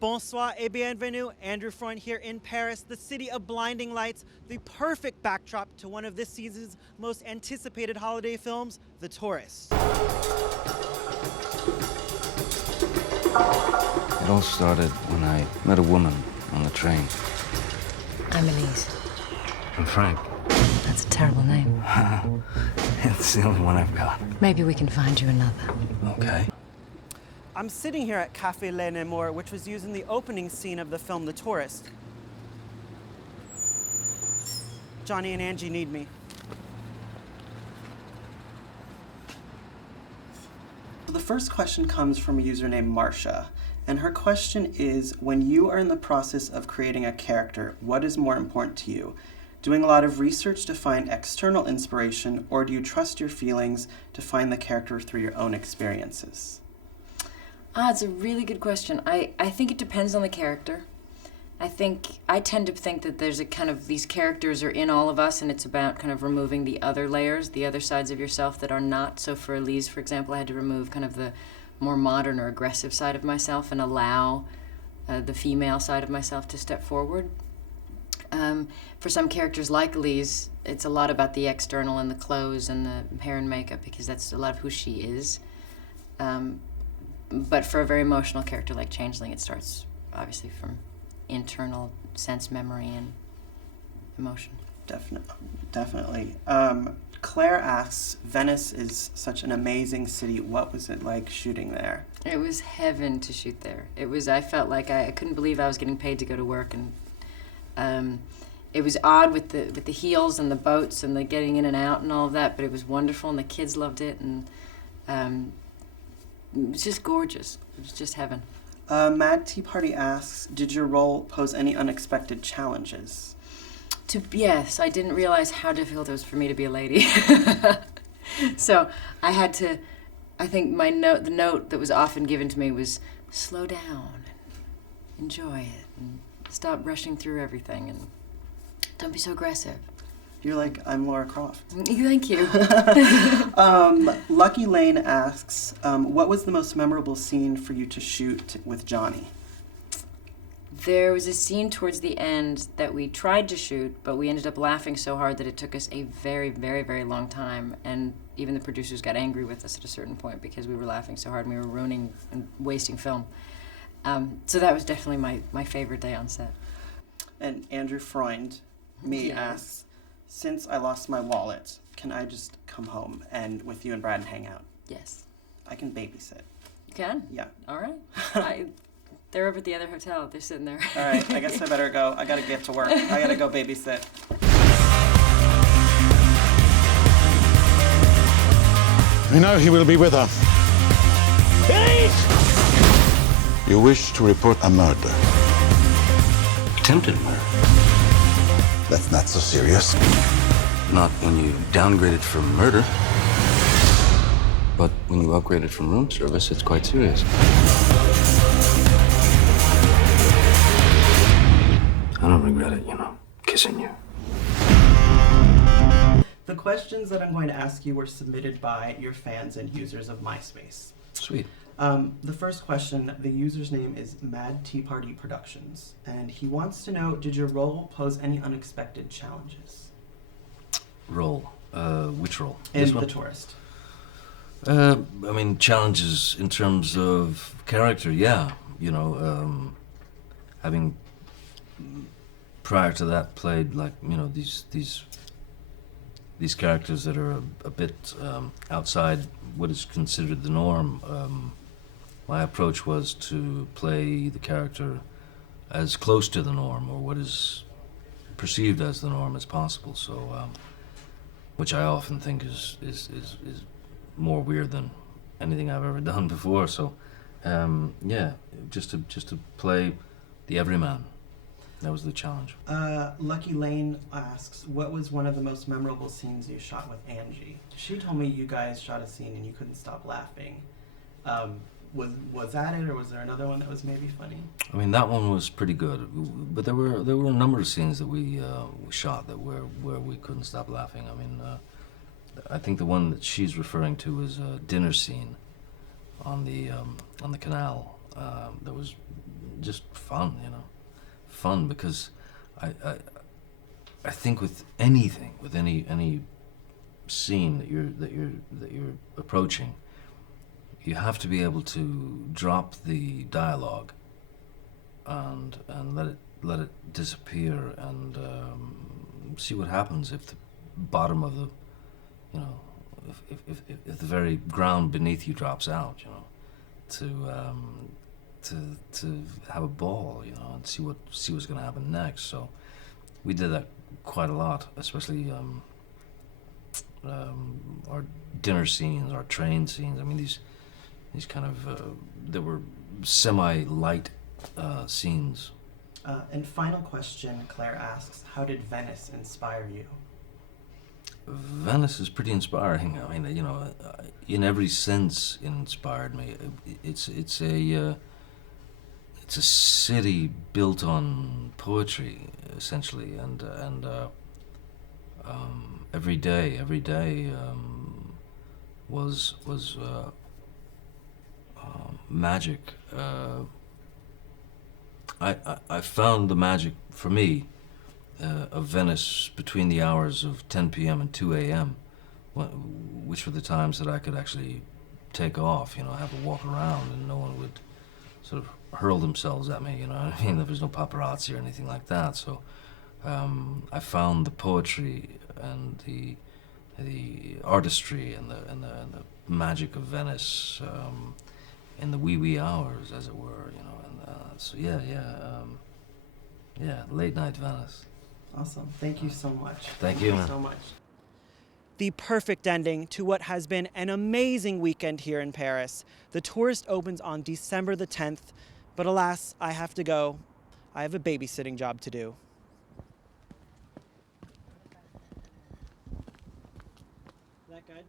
Bonsoir et bienvenue. Andrew Freund here in Paris, the city of blinding lights, the perfect backdrop to one of this season's most anticipated holiday films, The Tourist. It all started when I met a woman on the train. I'm Elise. I'm Frank. That's a terrible name. It's the only one I've got. Maybe we can find you another. Okay. I'm sitting here at Café Le Nemours, which was used in the opening scene of the film The Tourist. Johnny and Angie need me. So the first question comes from a user named Marcia, and her question is, when you are in the process of creating a character, what is more important to you? Doing a lot of research to find external inspiration, or do you trust your feelings to find the character through your own experiences? It's a really good question. I think it depends on the character. I tend to think that there's a kind of, these characters are in all of us, and it's about kind of removing the other layers, the other sides of yourself that are not. So for Elise, for example, I had to remove kind of the more modern or aggressive side of myself and allow the female side of myself to step forward. For some characters like Elise, it's a lot about the external and the clothes and the hair and makeup, because that's a lot of who she is. But for a very emotional character like Changeling, it starts obviously from internal sense, memory, and emotion. Definitely. Claire asks, Venice is such an amazing city. What was it like shooting there? It was heaven to shoot there. I felt like I couldn't believe I was getting paid to go to work, and it was odd with the heels and the boats and the getting in and out and all of that, but it was wonderful, and the kids loved it, and it was just gorgeous. It was just heaven. Mad Tea Party asks, did your role pose any unexpected challenges? Yes, I didn't realize how difficult it was for me to be a lady. So I had to, I think the note that was often given to me was, slow down and enjoy it and stop rushing through everything and don't be so aggressive. You're like, I'm Laura Croft. Thank you. Lucky Lane asks, what was the most memorable scene for you to shoot with Johnny? There was a scene towards the end that we tried to shoot, but we ended up laughing so hard that it took us a very, very, very long time, and even the producers got angry with us at a certain point because we were laughing so hard and we were ruining and wasting film. So that was definitely my favorite day on set. And Andrew Freund, asks, since I lost my wallet, can I just come home and with you and Brad and hang out? Yes. I can babysit. You can? Yeah. All right. They're over at the other hotel. They're sitting there. All right, I guess I better go. I gotta get to work. I gotta go babysit. We know he will be with her. Please! You wish to report a murder. Attempted murder. That's not so serious. Not when you downgraded from murder. But when you upgraded from room service, it's quite serious. I don't regret it, kissing you. The questions that I'm going to ask you were submitted by your fans and users of MySpace. Sweet. The first question, the user's name is Mad Tea Party Productions, and he wants to know, did your role pose any unexpected challenges? Role? Which role? In The Tourist. Challenges in terms of character, yeah. Having prior to that played these characters that are a bit outside what is considered the norm. My approach was to play the character as close to the norm, or what is perceived as the norm, as possible. So, which I often think is more weird than anything I've ever done before. So, just to play the everyman. That was the challenge. Lucky Lane asks, what was one of the most memorable scenes you shot with Angie? She told me you guys shot a scene and you couldn't stop laughing. Was that it, or was there another one that was maybe funny? That one was pretty good, but there were a number of scenes that we shot that where we couldn't stop laughing. I think the one that she's referring to was a dinner scene on the canal. That was just fun, fun, because I think with anything, with any scene that you're approaching, you have to be able to drop the dialogue and let it disappear, and see what happens if the bottom of the, if the very ground beneath you drops out, to have a ball, and see what's going to happen next. So we did that quite a lot, especially our dinner scenes, our train scenes. I mean, these kind of there were semi-light scenes. And final question, Claire asks, how did Venice inspire you? Venice is pretty inspiring. I mean, in every sense, it inspired me. It's a city built on poetry, essentially, and every day was magic. I found the magic, for me, of Venice between the hours of 10 p.m. and 2 a.m., which were the times that I could actually take off, have a walk around, and no one would sort of hurl themselves at me, you know what I mean? There was no paparazzi or anything like that. So I found the poetry and the artistry and the magic of Venice in the wee hours, as it were, And so late night Venice. Awesome. Thank you so much. Thank you, man. So much. The perfect ending to what has been an amazing weekend here in Paris. The tourist opens on December the 10th, but alas, I have to go. I have a babysitting job to do. Is that good?